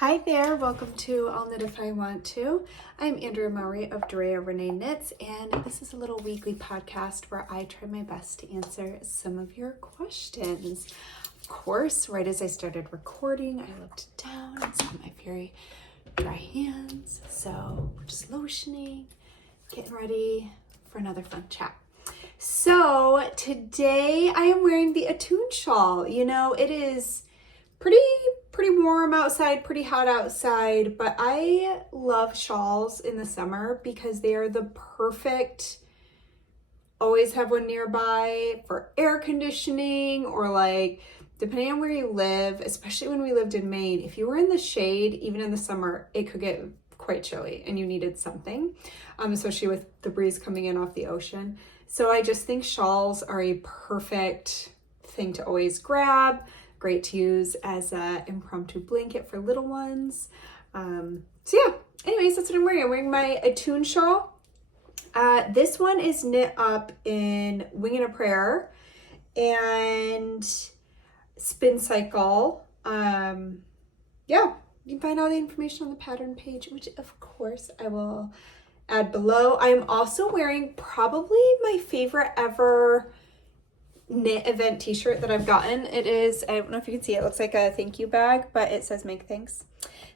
Hi there, welcome to I'll Knit If I Want To. I'm Andrea Mowry of Drea Renee Knits, and this is a little weekly podcast where I try my best to answer some of your questions. Of course, right as I started recording, I looked down and saw my very dry hands, so we're just lotioning, getting ready for another fun chat. So today I am wearing the Attune shawl. You know, it is pretty warm outside, pretty hot outside, but I love shawls in the summer because they are the perfect, always have one nearby for air conditioning, or like depending on where you live, especially when we lived in Maine, if you were in the shade, even in the summer, it could get quite chilly and you needed something, especially with the breeze coming in off the ocean. So I just think shawls are a perfect thing to always grab. Great to use as an impromptu blanket for little ones. So yeah, anyways, that's what I'm wearing. I'm wearing my Attune shawl. This one is knit up in Wing and a Prayer and Spin Cycle. Yeah, you can find all the information on the pattern page, which of course I will add below. I'm also wearing probably my favorite ever knit event t-shirt that I've gotten. It is, I don't know if you can see it, looks like a thank you bag, but it says make thanks.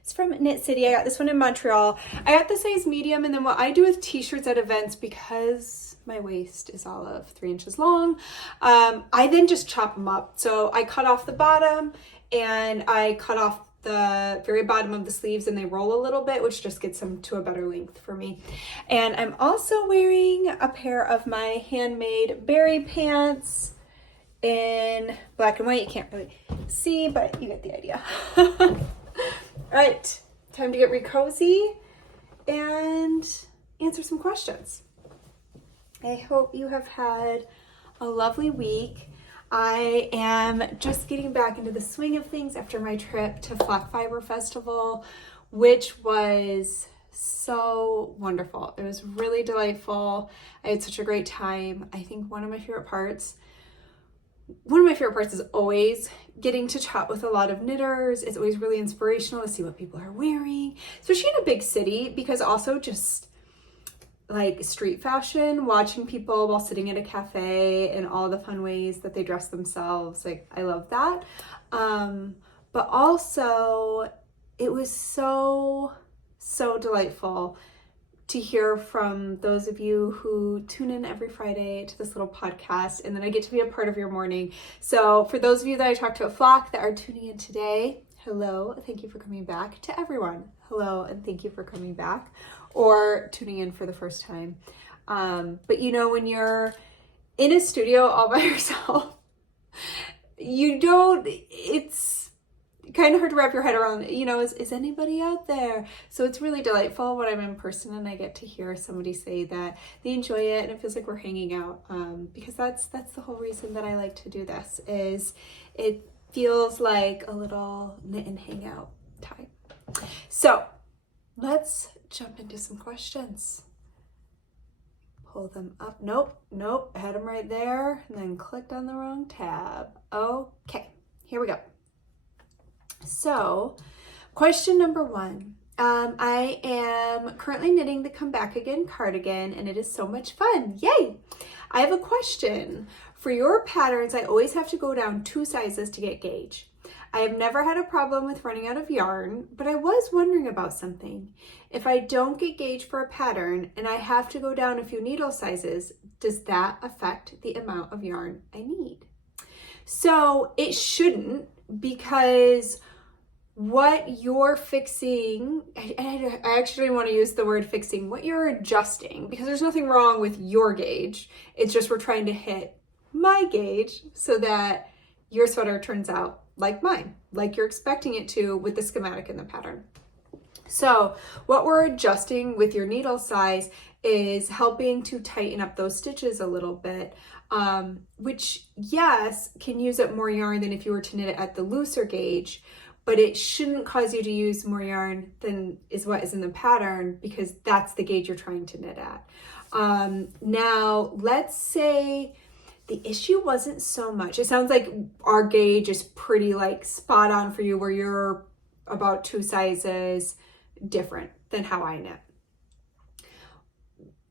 It's from Knit City. I got this one in Montreal. I got the size medium, and then what I do with t-shirts at events, because my waist is all of 3 inches long, I then just chop them up. So I cut off the bottom and I cut off the very bottom of the sleeves, and they roll a little bit, which just gets them to a better length for me. And I'm also wearing a pair of my handmade berry pants in black and white. You can't really see, but you get the idea. All right, time to get cozy and answer some questions. I hope you have had a lovely week. I am just getting back into the swing of things after my trip to Flock Fiber Festival, which was so wonderful. It was really delightful. I had such a great time. I think one of my favorite parts is always getting to chat with a lot of knitters. It's always really inspirational to see what people are wearing, especially in a big city, because also just like street fashion, watching people while sitting at a cafe and all the fun ways that they dress themselves. Like, I love that. But also it was so delightful to hear from those of you who tune in every Friday to this little podcast, and then I get to be a part of your morning. So for those of you that I talked to at Flock that are tuning in today, hello, thank you for coming back. To everyone, hello, and thank you for coming back or tuning in for the first time. But you know, when you're in a studio all by yourself, it's kind of hard to wrap your head around, you know, is anybody out there? So it's really delightful when I'm in person and I get to hear somebody say that they enjoy it and it feels like we're hanging out, because that's the whole reason that I like to do this, is it feels like a little knit and hang out time. So let's jump into some questions. Pull them up. Nope, I had them right there and then clicked on the wrong tab. Okay, here we go. So, question number 1. I am currently knitting the Comebackigan Cardigan, and it is so much fun. Yay! I have a question. For your patterns, I always have to go down 2 sizes to get gauge. I have never had a problem with running out of yarn, but I was wondering about something. If I don't get gauge for a pattern and I have to go down a few needle sizes, does that affect the amount of yarn I need? So it shouldn't, because what you're fixing, I actually want to use the word fixing, what you're adjusting, because there's nothing wrong with your gauge. It's just we're trying to hit my gauge so that your sweater turns out like mine, like you're expecting it to with the schematic in the pattern. So what we're adjusting with your needle size is helping to tighten up those stitches a little bit, which, yes, can use up more yarn than if you were to knit it at the looser gauge, but it shouldn't cause you to use more yarn than is what is in the pattern, because that's the gauge you're trying to knit at. Now, let's say the issue wasn't so much, it sounds like our gauge is pretty like spot on for you, where you're about 2 sizes different than how I knit.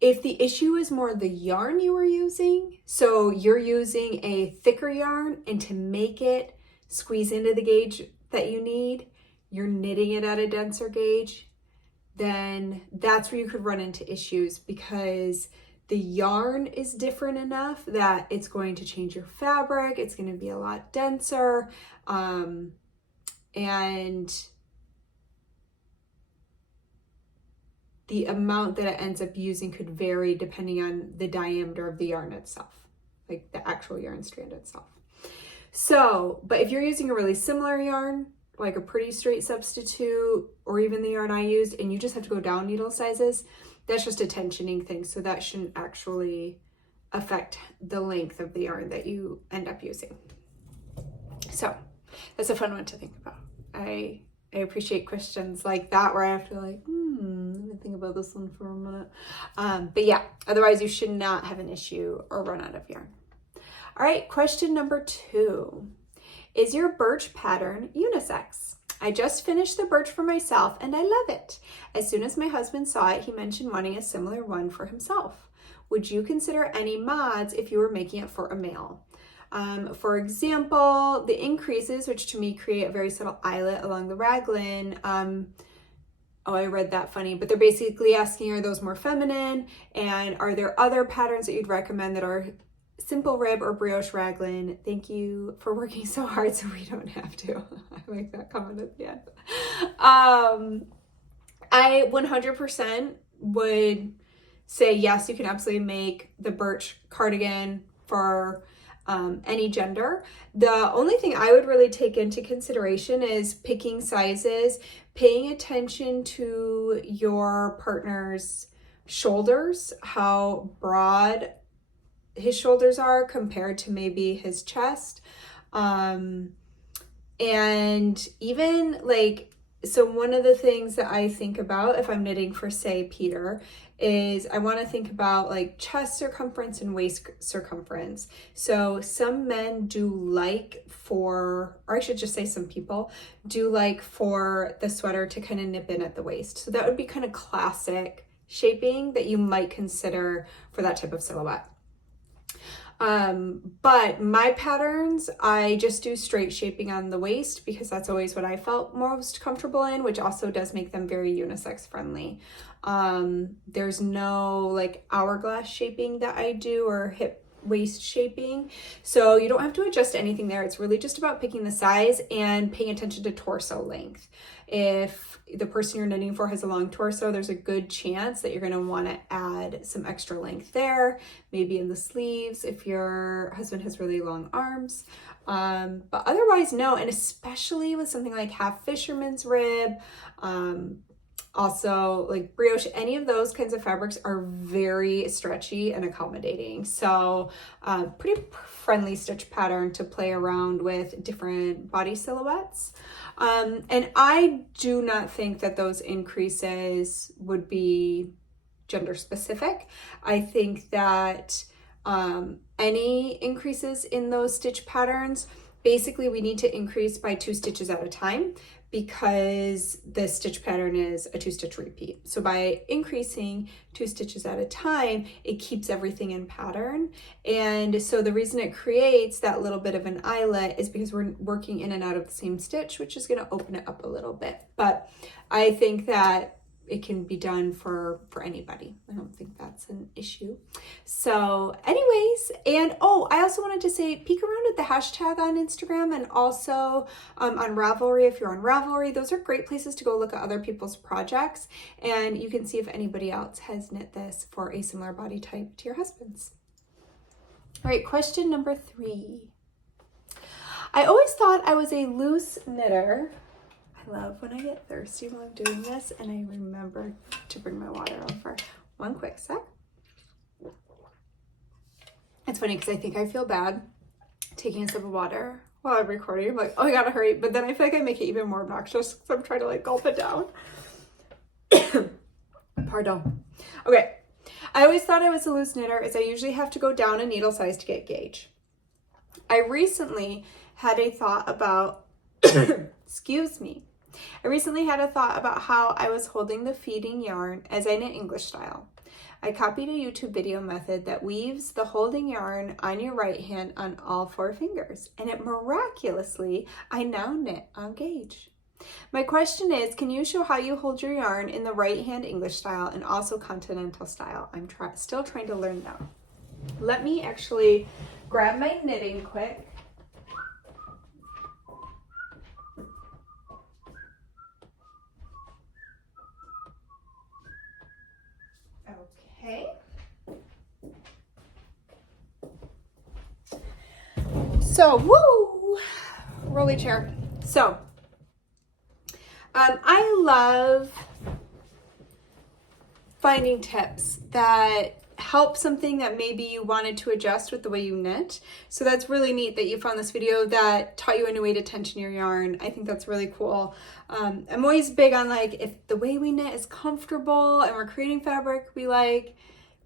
If the issue is more the yarn you were using, so you're using a thicker yarn, and to make it squeeze into the gauge that you need, you're knitting it at a denser gauge, then that's where you could run into issues, because the yarn is different enough that it's going to change your fabric. It's going to be a lot denser. And the amount that it ends up using could vary depending on the diameter of the yarn itself, like the actual yarn strand itself. So, but if you're using a really similar yarn, like a pretty straight substitute, or even the yarn I used, and you just have to go down needle sizes, that's just a tensioning thing. So that shouldn't actually affect the length of the yarn that you end up using. So that's a fun one to think about. I appreciate questions like that where I have to like, let me think about this one for a minute. But yeah, otherwise you should not have an issue or run out of yarn. All right, question number 2. Is your Birch pattern unisex? I just finished the Birch for myself and I love it. As soon as my husband saw it, he mentioned wanting a similar one for himself. Would you consider any mods if you were making it for a male? For example, the increases, which to me create a very subtle eyelet along the raglan. Oh, I read that funny, but they're basically asking, are those more feminine? And are there other patterns that you'd recommend that are simple rib or brioche raglan? Thank you for working so hard so we don't have to. I like that comment at the end. I 100% would say yes, you can absolutely make the Birch cardigan for any gender. The only thing I would really take into consideration is picking sizes, paying attention to your partner's shoulders, how broad his shoulders are compared to maybe his chest. And even like, so one of the things that I think about if I'm knitting for, say, Peter, is I want to think about like chest circumference and waist circumference. So some men do like for, or I should just say some people do like for the sweater to kind of nip in at the waist. So that would be kind of classic shaping that you might consider for that type of silhouette. But my patterns, I just do straight shaping on the waist because that's always what I felt most comfortable in, which also does make them very unisex friendly. There's no like hourglass shaping that I do or hip waist shaping. So you don't have to adjust anything there. It's really just about picking the size and paying attention to torso length. If the person you're knitting for has a long torso, there's a good chance that you're going to want to add some extra length there, maybe in the sleeves if your husband has really long arms. But otherwise, no. And especially with something like half fisherman's rib, also like brioche, any of those kinds of fabrics are very stretchy and accommodating. So pretty friendly stitch pattern to play around with different body silhouettes. And I do not think that those increases would be gender specific. I think that any increases in those stitch patterns, basically we need to increase by 2 stitches at a time because the stitch pattern is a 2-stitch repeat. So by increasing 2 stitches at a time, it keeps everything in pattern. And so the reason it creates that little bit of an eyelet is because we're working in and out of the same stitch, which is going to open it up a little bit. But I think that it can be done for anybody. I don't think that's an issue. So anyways, and oh, I also wanted to say, peek around at the hashtag on Instagram and also on Ravelry. If you're on Ravelry, those are great places to go look at other people's projects. And you can see if anybody else has knit this for a similar body type to your husband's. All right, question number 3. I always thought I was a loose knitter. I love when I get thirsty while I'm doing this and I remember to bring my water over. One quick sec. It's funny because I think I feel bad taking a sip of water while I'm recording. I'm like, oh, I gotta hurry. But then I feel like I make it even more obnoxious because I'm trying to like gulp it down. Pardon. Okay. I always thought I was a loose knitter as I usually have to go down a needle size to get gauge. I recently had a thought about, excuse me, I recently had a thought about how I was holding the feeding yarn as I knit English style. I copied a YouTube video method that weaves the holding yarn on your right hand on all 4 fingers, and it miraculously, I now knit on gauge. My question is, can you show how you hold your yarn in the right hand English style and also continental style? I'm still trying to learn that. Let me actually grab my knitting quick. Okay. So, woo! Rolly chair. So, I love finding tips that help something that maybe you wanted to adjust with the way you knit. So that's really neat that you found this video that taught you a new way to tension your yarn. I think that's really cool. I'm always big on like, if the way we knit is comfortable and we're creating fabric we like,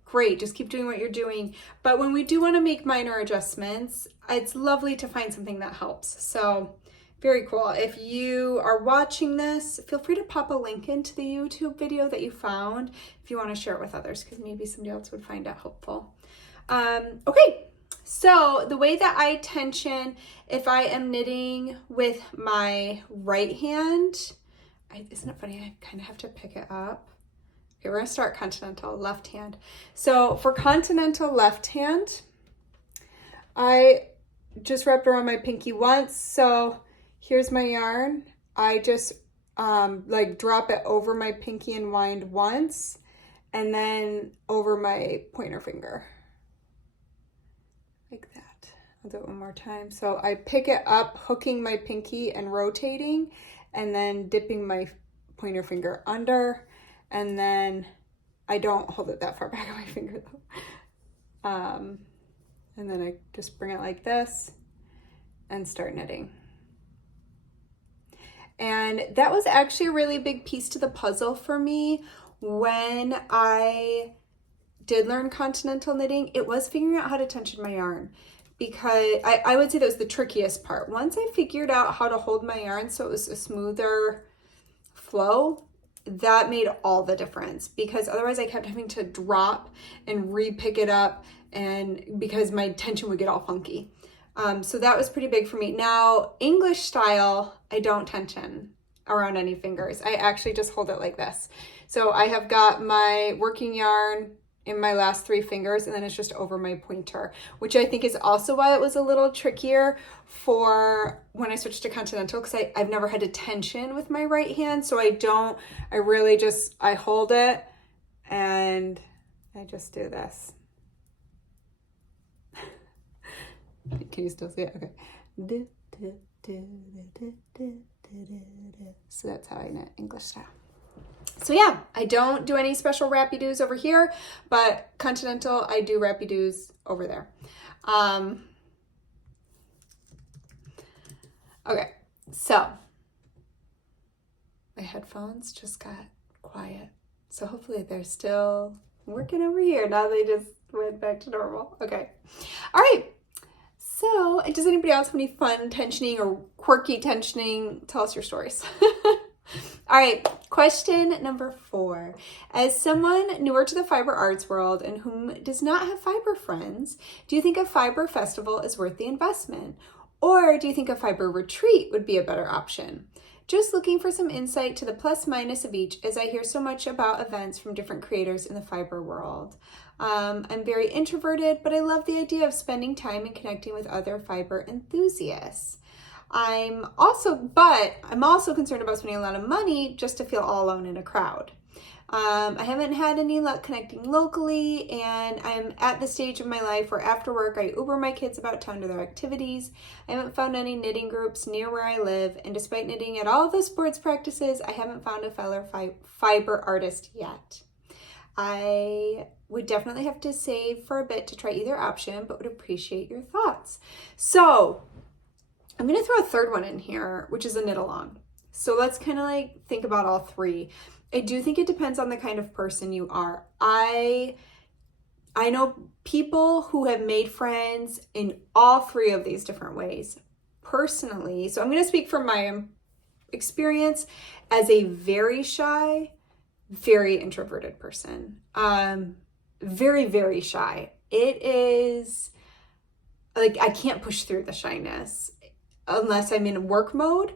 great, just keep doing what you're doing. But when we do want to make minor adjustments, it's lovely to find something that helps. So very cool. If you are watching this, feel free to pop a link into the YouTube video that you found if you want to share it with others, because maybe somebody else would find it helpful. Okay, so the way that I tension, if I am knitting with my right hand, isn't it funny? I kind of have to pick it up. Okay, we're going to start continental left hand. So for continental left hand, I just wrapped around my pinky once. So here's my yarn. I just like drop it over my pinky and wind once, and then over my pointer finger. Like that. I'll do it one more time. So I pick it up, hooking my pinky and rotating, and then dipping my pointer finger under, and then I don't hold it that far back on my finger though. And then I just bring it like this and start knitting. And that was actually a really big piece to the puzzle for me when I did learn continental knitting. It was figuring out how to tension my yarn, because I would say that was the trickiest part. Once I figured out how to hold my yarn so it was a smoother flow, that made all the difference, because otherwise I kept having to drop and re-pick it up, and because my tension would get all funky. So that was pretty big for me. Now, English style, I don't tension around any fingers. I actually just hold it like this. So I have got my working yarn in my last 3 fingers, and then it's just over my pointer, which I think is also why it was a little trickier for when I switched to continental, because I've never had to tension with my right hand. So I hold it and I just do this. Can you still see it? Okay. So that's how I knit English style. So yeah, I don't do any special wrappy-doos over here, but continental, I do wrappy-doos over there. Okay, so my headphones just got quiet. So hopefully they're still working over here. Now they just went back to normal. Okay. All right. So does anybody else have any fun tensioning or quirky tensioning? Tell us your stories. All right, question number 4. As someone newer to the fiber arts world and whom does not have fiber friends, do you think a fiber festival is worth the investment? Or do you think a fiber retreat would be a better option? Just looking for some insight to the plus minus of each, as I hear so much about events from different creators in the fiber world. I'm very introverted, but I love the idea of spending time and connecting with other fiber enthusiasts. I'm also concerned about spending a lot of money just to feel all alone in a crowd. I haven't had any luck connecting locally, and I'm at the stage of my life where after work I Uber my kids about town to their activities. I haven't found any knitting groups near where I live, and despite knitting at all the sports practices, I haven't found a fellow fiber artist yet. I would definitely have to save for a bit to try either option, but would appreciate your thoughts. So I'm going to throw a third one in here, which is a knit along. So let's kind of like think about all 3. I do think it depends on the kind of person you are. I know people who have made friends in all 3 of these different ways personally. So I'm going to speak from my experience as a very shy, very introverted person. Very, very shy. It is like, I can't push through the shyness unless I'm in work mode.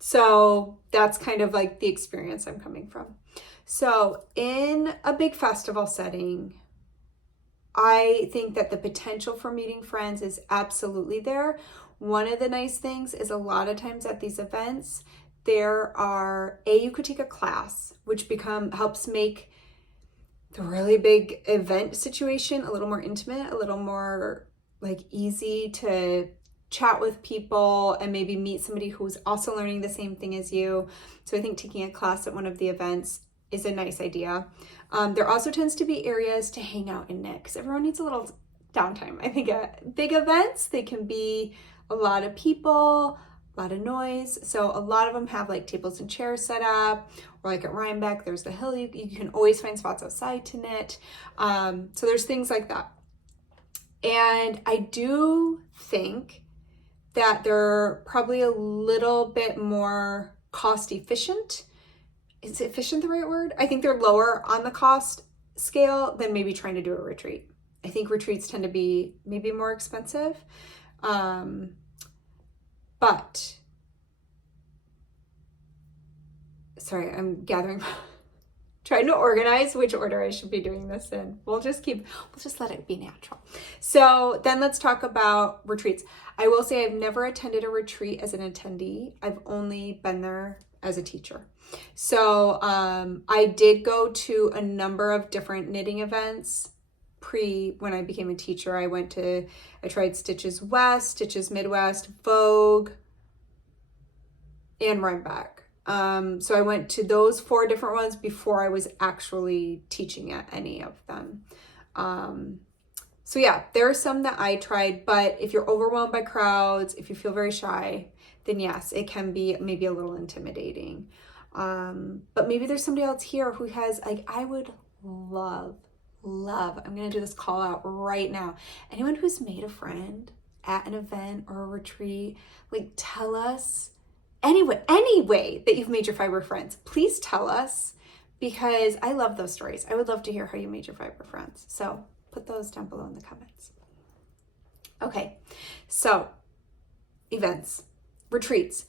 So that's kind of like the experience I'm coming from. So in a big festival setting, I think that the potential for meeting friends is absolutely there. One of the nice things is a lot of times at these events, you could take a class, which helps make the really big event situation a little more intimate, a little more like easy to chat with people and maybe meet somebody who's also learning the same thing as you. So I think taking a class at one of the events is a nice idea. There also tends to be areas to hang out and knit because everyone needs a little downtime. I think at big events, they can be a lot of people, a lot of noise. So a lot of them have like tables and chairs set up, or like at Rhinebeck, there's the hill. You can always find spots outside to knit. So there's things like that. And I do think that they're probably a little bit more cost efficient. Is efficient the right word? I think they're lower on the cost scale than maybe trying to do a retreat. I think retreats tend to be maybe more expensive. But sorry, I'm trying to organize which order I should be doing this in. We'll just let it be natural. So then let's talk about retreats. I will say I've never attended a retreat as an attendee. I've only been there as a teacher. So I did go to a number of different knitting events when I became a teacher. I tried Stitches West, Stitches Midwest, Vogue, and Rhinebeck. So I went to those 4 different ones before I was actually teaching at any of them. So yeah, there are some that I tried, but if you're overwhelmed by crowds, if you feel very shy, then yes, it can be maybe a little intimidating. But maybe there's somebody else here who has, like, I would love, I'm going to do this call out right now. Anyone who's made a friend at an event or a retreat, like, tell us any way that you've made your fiber friends. Please tell us, because I love those stories. I would love to hear how you made your fiber friends. So put those down below in the comments. Okay, so events, retreats,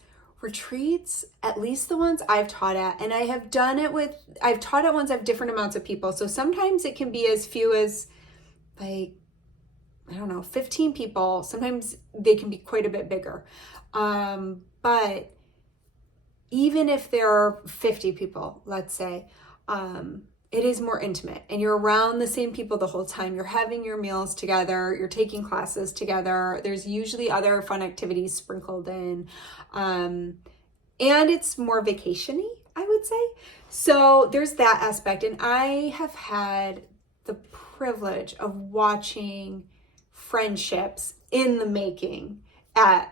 at least the ones I've taught at, and I've taught at ones of different amounts of people. So sometimes it can be as few as, like, I don't know, 15 people. Sometimes they can be quite a bit bigger. But even if there are 50 people, let's say, it is more intimate and you're around the same people the whole time. You're having your meals together, you're taking classes together. There's usually other fun activities sprinkled in. And it's more vacation-y, I would say. So there's that aspect. And I have had the privilege of watching friendships in the making at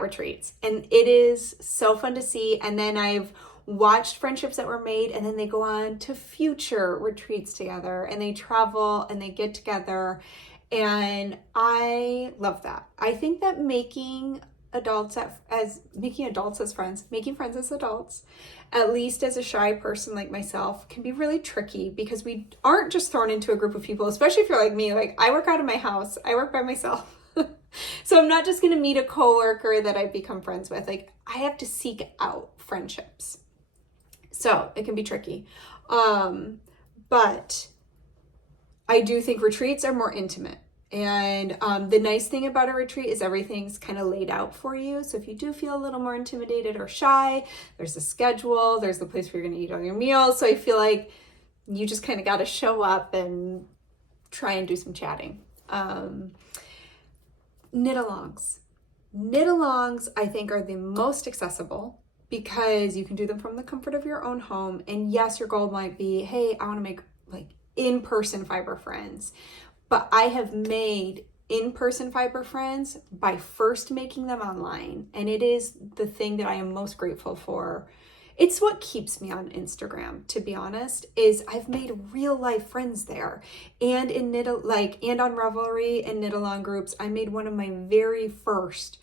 retreats. And it is so fun to see. And then I've watched friendships that were made, and then they go on to future retreats together, and they travel and they get together. And I love that. I think that making friends as adults, at least as a shy person like myself, can be really tricky, because we aren't just thrown into a group of people, especially if you're like me. Like, I work out of my house, I work by myself. So I'm not just going to meet a coworker that I've become friends with. Like, I have to seek out friendships. So it can be tricky. But I do think retreats are more intimate. And the nice thing about a retreat is everything's kind of laid out for you. So if you do feel a little more intimidated or shy, there's a schedule, there's the place where you're going to eat all your meals. So I feel like you just kind of got to show up and try and do some chatting. Knit-alongs. Knit-alongs, I think, are the most accessible, because you can do them from the comfort of your own home. And yes, your goal might be, hey, I want to make like in-person fiber friends. But I have made in-person fiber friends by first making them online. And it is the thing that I am most grateful for. It's what keeps me on Instagram, to be honest, is I've made real life friends there. And in and on Revelry and knit-along groups, I made one of my very first,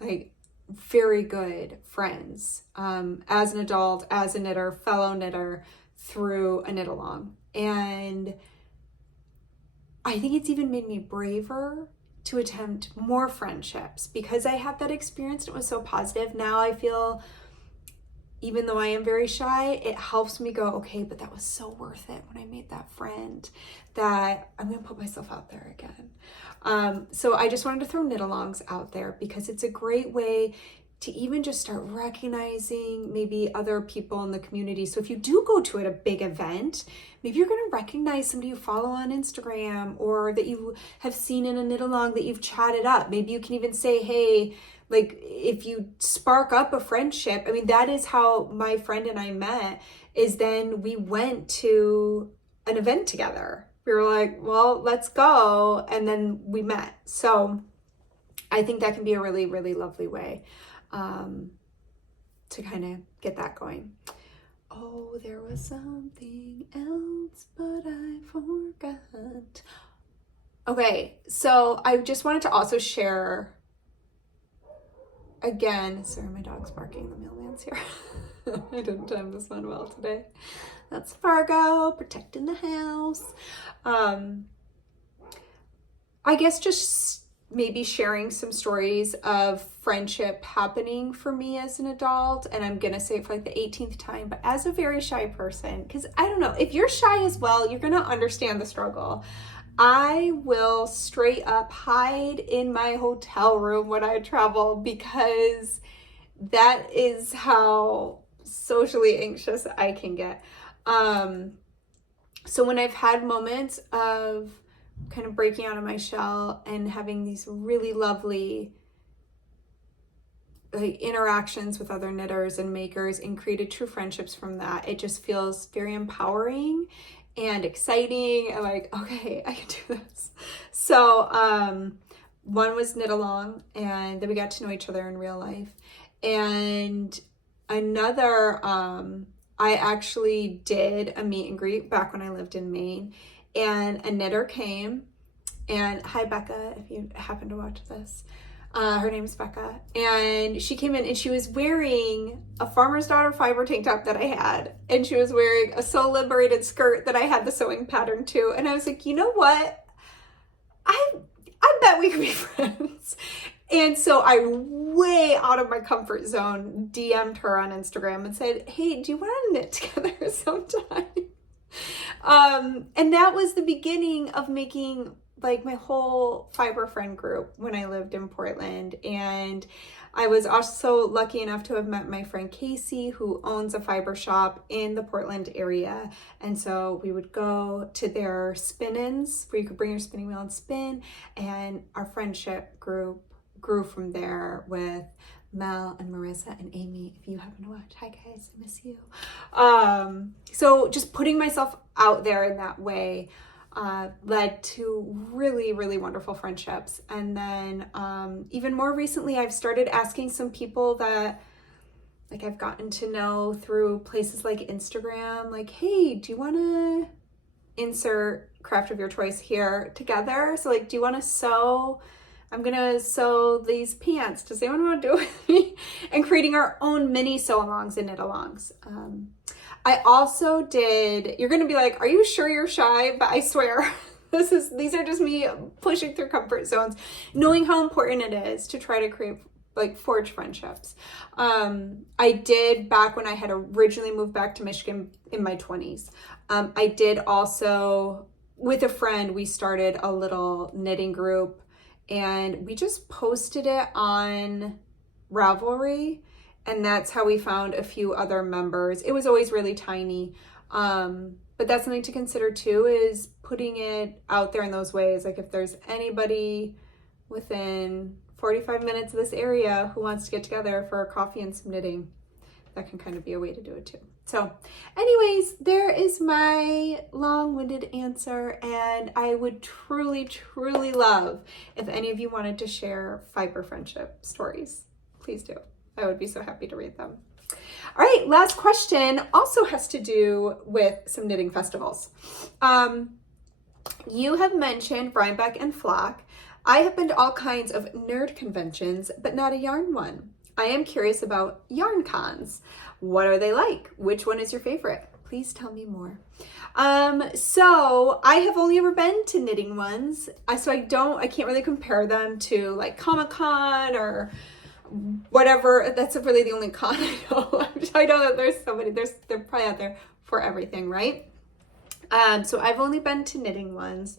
like, very good friends as an adult, as a knitter, fellow knitter, through a knit along. And I think it's even made me braver to attempt more friendships because I had that experience and it was so positive. Now I feel, even though I am very shy, it helps me go, okay, but that was so worth it when I made that friend, that I'm gonna put myself out there again. So I just wanted to throw knit alongs out there because it's a great way to even just start recognizing maybe other people in the community. So if you do go to a big event, maybe you're gonna recognize somebody you follow on Instagram or that you have seen in a knit along that you've chatted up. Maybe you can even say, hey, like if you spark up a friendship, I mean, that is how my friend and I met, is then we went to an event together. We were like, well, let's go. And then we met. So I think that can be a really, really lovely way to kind of get that going. Oh, there was something else, but I forgot. Okay, so I just wanted to also share, again, sorry, my dog's barking, the mailman's here. I didn't time this one well today. That's Fargo, protecting the house. I guess just maybe sharing some stories of friendship happening for me as an adult, and I'm gonna say it for like the 18th time, but as a very shy person, because I don't know, if you're shy as well, you're gonna understand the struggle. I will straight up hide in my hotel room when I travel because that is how socially anxious I can get. So when I've had moments of kind of breaking out of my shell and having these really lovely like interactions with other knitters and makers and created true friendships from that, it just feels very empowering and exciting and like, okay, I can do this. So one was knit along, and then we got to know each other in real life. And another, I actually did a meet and greet back when I lived in Maine, and a knitter came, and hi Becca, if you happen to watch this, her name's Becca, and she came in and she was wearing a farmer's daughter fiber tank top that I had, and she was wearing a Sew Liberated skirt that I had the sewing pattern to, and I was like, you know what, I bet we could be friends. And so I, way out of my comfort zone, DM'd her on Instagram and said, hey, do you want to knit together sometime? And that was the beginning of making like my whole fiber friend group when I lived in Portland. And I was also lucky enough to have met my friend Casey, who owns a fiber shop in the Portland area. And so we would go to their spin-ins where you could bring your spinning wheel and spin. And our friendship grew from there with Mel and Marissa and Amy. If you happen to watch, hi guys, I miss you. So just putting myself out there in that way led to really, really wonderful friendships. And then even more recently, I've started asking some people that like I've gotten to know through places like Instagram, like, hey, do you want to insert craft of your choice here together? So like, do you want to sew? I'm gonna sew these pants. Does anyone want to do it with me? And creating our own mini sew-alongs and knit-alongs. I also did, you're gonna be like, are you sure you're shy? But I swear, these are just me pushing through comfort zones, knowing how important it is to try to create, like, forge friendships. I did back when I had originally moved back to Michigan in my 20s. I did also, with a friend, we started a little knitting group, and we just posted it on Ravelry, and that's how we found a few other members. It was always really tiny, but that's something to consider too, is putting it out there in those ways. Like if there's anybody within 45 minutes of this area who wants to get together for a coffee and some knitting, that can kind of be a way to do it too. So anyways, there is my long-winded answer, and I would truly, truly love if any of you wanted to share fiber friendship stories. Please do. I would be so happy to read them. All right, last question also has to do with some knitting festivals. You have mentioned Rhinebeck and Flock. I have been to all kinds of nerd conventions, but not a yarn one. I am curious about yarn cons. What are they like? Which one is your favorite? Please tell me more. So I have only ever been to knitting ones. So I can't really compare them to like Comic-Con or whatever. That's really the only con I know. I know that there's so many, they're probably out there for everything, right? So I've only been to knitting ones,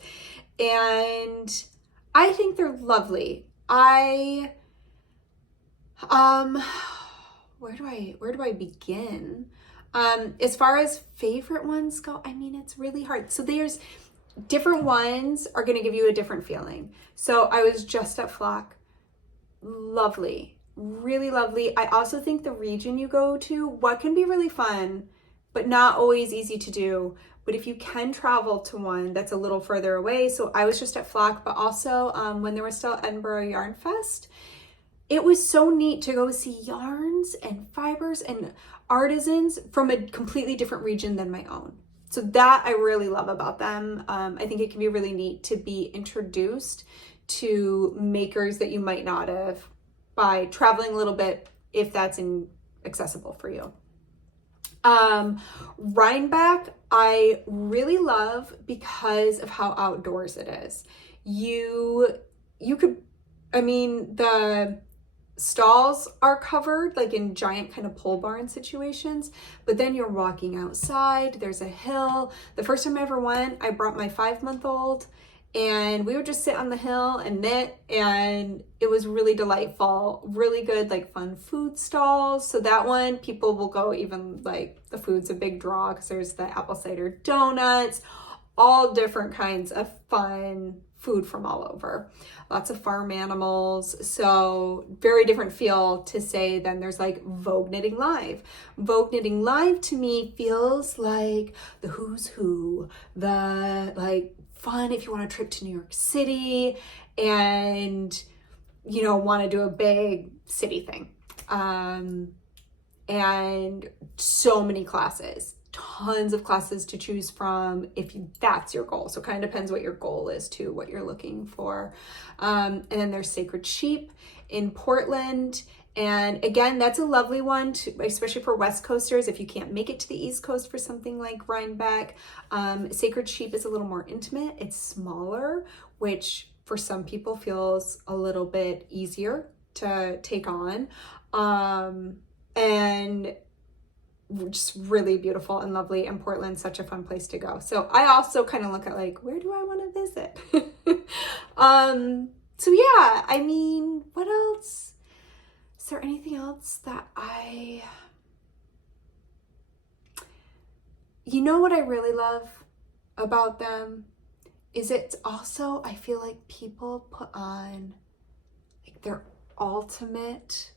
and I think they're lovely. Where do I begin? As far as favorite ones go, I mean, it's really hard. So there's different ones are going to give you a different feeling. So I was just at Flock. Lovely, really lovely. I also think the region you go to, what can be really fun, but not always easy to do. But if you can travel to one that's a little further away, so I was just at Flock, but also when there was still Edinburgh Yarn Fest, it was so neat to go see yarns and fibers and artisans from a completely different region than my own. So that I really love about them. I think it can be really neat to be introduced to makers that you might not have by traveling a little bit, if that's accessible for you. Rhinebeck, I really love because of how outdoors it is. The stalls are covered like in giant kind of pole barn situations, but then you're walking outside, there's a hill. The first time I ever went, I brought my 5-month-old and we would just sit on the hill and knit, and it was really delightful, really good, like fun food stalls. So that one, people will go, even like the food's a big draw because there's the apple cider donuts, all different kinds of fun food from all over. Lots of farm animals. So very different feel to say than there's like Vogue Knitting Live. Vogue Knitting Live to me feels like the who's who, the like fun if you want a trip to New York City and want to do a big city thing. And so many classes. Tons of classes to choose from if that's your goal. So it kind of depends what your goal is too, what you're looking for. And then there's Sacred Sheep in Portland. And again, that's a lovely one, especially for West Coasters. If you can't make it to the East Coast for something like Rhinebeck, Sacred Sheep is a little more intimate. It's smaller, which for some people feels a little bit easier to take on. And just really beautiful and lovely, and Portland's such a fun place to go. So I also kind of look at like, where do I want to visit? So yeah, I mean, what else? Is there anything else that what I really love about them is it's also, I feel like people put on like their ultimate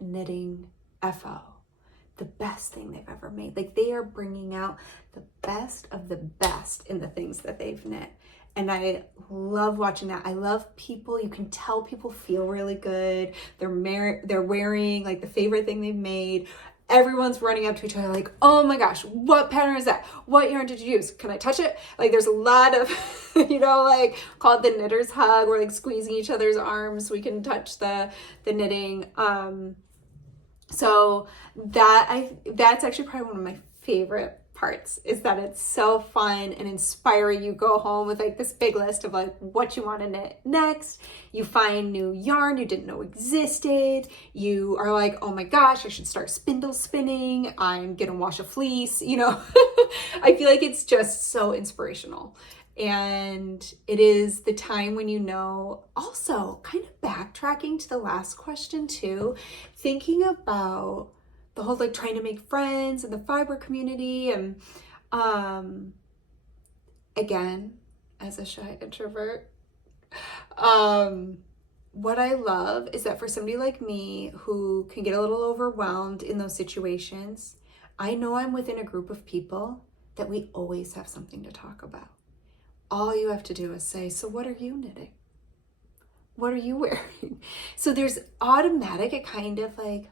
knitting FO. The best thing they've ever made. Like they are bringing out the best of the best in the things that they've knit. And I love watching that. I love people, you can tell people feel really good. They're wearing like the favorite thing they've made. Everyone's running up to each other like, oh my gosh, what pattern is that? What yarn did you use? Can I touch it? Like there's a lot of, like called the knitter's hug. We're like squeezing each other's arms so we can touch the knitting. So that's actually probably one of my favorite parts, is that it's so fun and inspiring. You go home with like this big list of like what you want to knit next. You find new yarn you didn't know existed. You are like, oh my gosh, I should start spindle spinning. I'm gonna wash a fleece. I feel like it's just so inspirational. And it is the time when also kind of backtracking to the last question too, thinking about the whole like trying to make friends in the fiber community. And again, as a shy introvert, what I love is that for somebody like me who can get a little overwhelmed in those situations, I know I'm within a group of people that we always have something to talk about. All you have to do is say, so what are you knitting? What are you wearing? So there's automatic, it kind of like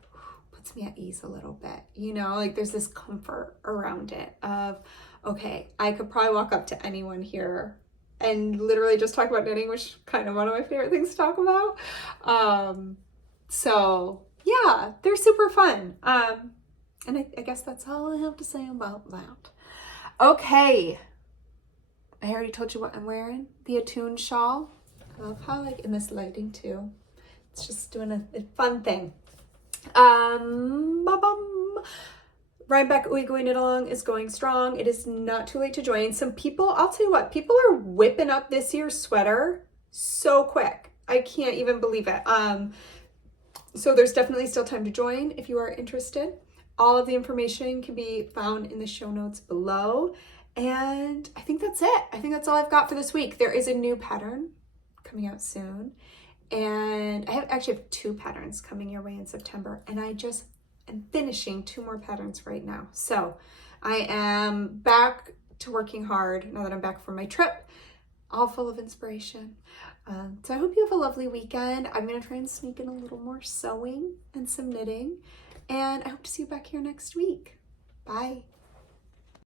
puts me at ease a little bit, like there's this comfort around it of, okay, I could probably walk up to anyone here and literally just talk about knitting, which is kind of one of my favorite things to talk about. So yeah, they're super fun. And I guess that's all I have to say about that. Okay. I already told you what I'm wearing. The Attune shawl. I love how, like, in this lighting too. It's just doing a fun thing. Rhinebeck Ooey Gooey Knit Along is going strong. It is not too late to join. Some people, I'll tell you what, people are whipping up this year's sweater so quick. I can't even believe it. So there's definitely still time to join if you are interested. All of the information can be found in the show notes below. And I think that's it. I think that's all I've got for this week. There is a new pattern coming out soon. And I actually have 2 patterns coming your way in September. And I just am finishing 2 more patterns right now. So I am back to working hard now that I'm back from my trip, all full of inspiration. So I hope you have a lovely weekend. I'm going to try and sneak in a little more sewing and some knitting. And I hope to see you back here next week. Bye.